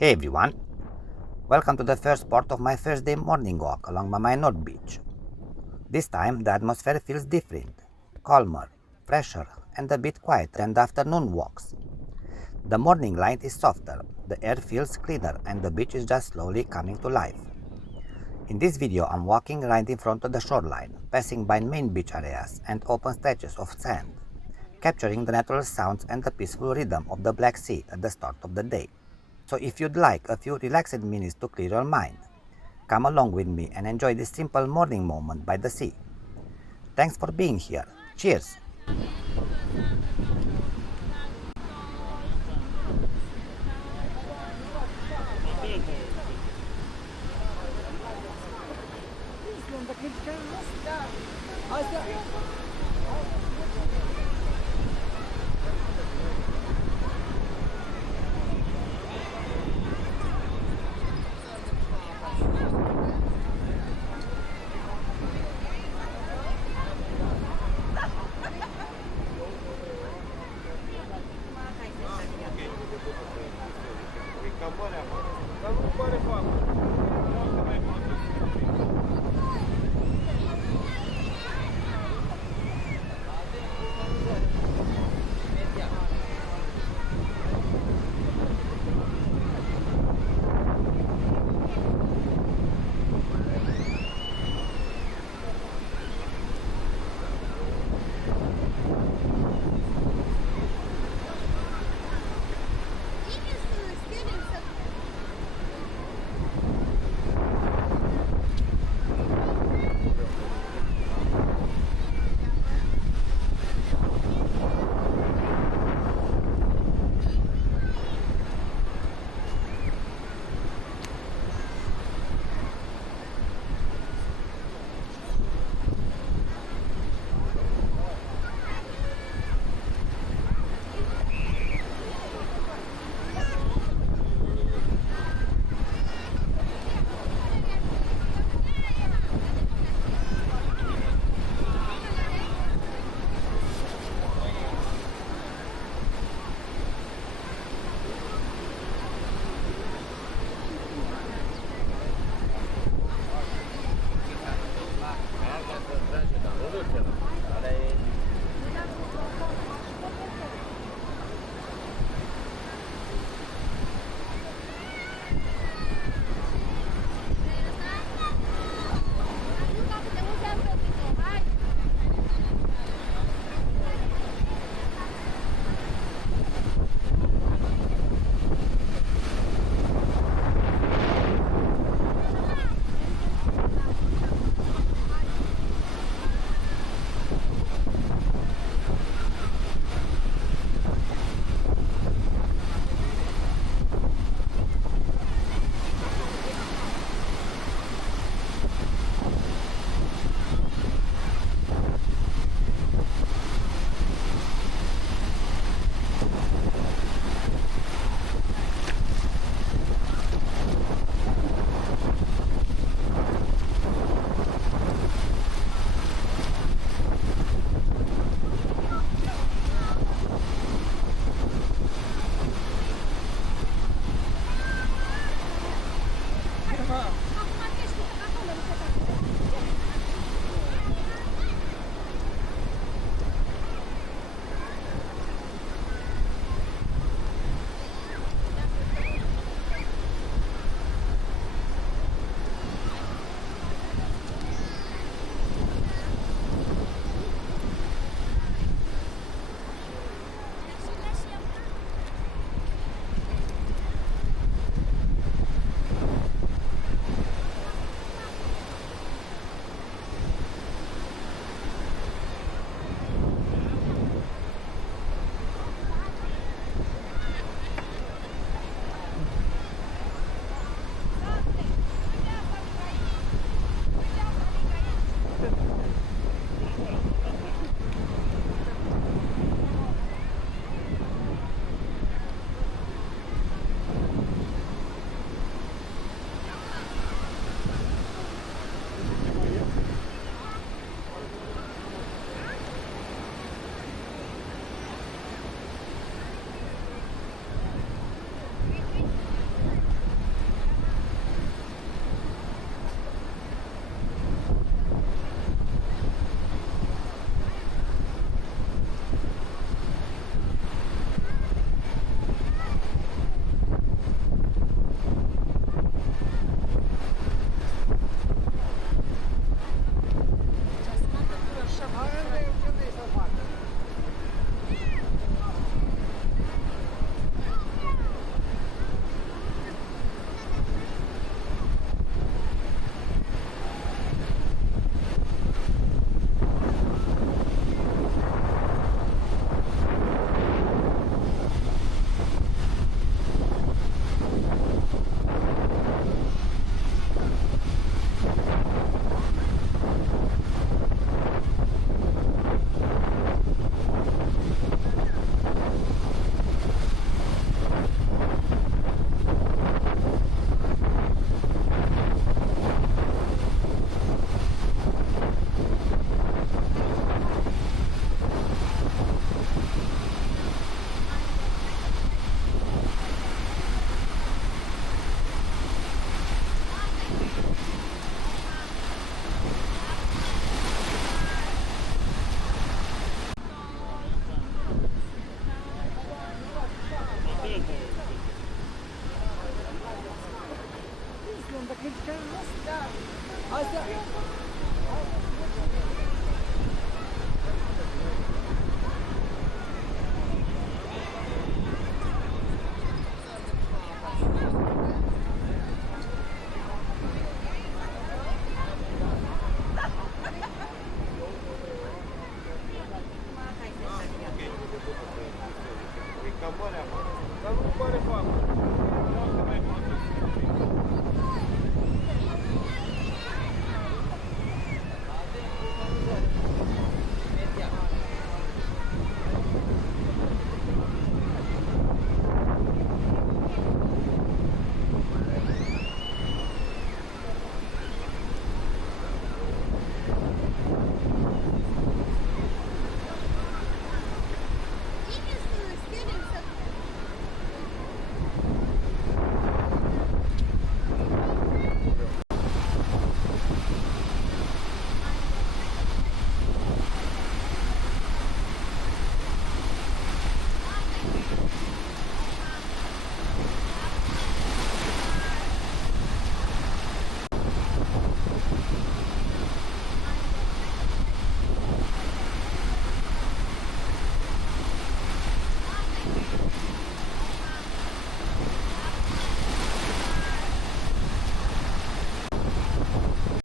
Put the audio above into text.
Hey everyone, welcome to the first part of my first day morning walk along my North Beach. This time the atmosphere feels different, calmer, fresher, and a bit quieter than the afternoon walks. The morning light is softer, the air feels cleaner, and the beach is just slowly coming to life. In this video, I'm walking right in front of the shoreline, passing by main beach areas and open stretches of sand, capturing the natural sounds and the peaceful rhythm of the Black Sea at the start of the day. So if you'd like a few relaxed minutes to clear your mind, come along with me and enjoy this simple morning moment by the sea. Thanks for being here. Cheers! Also,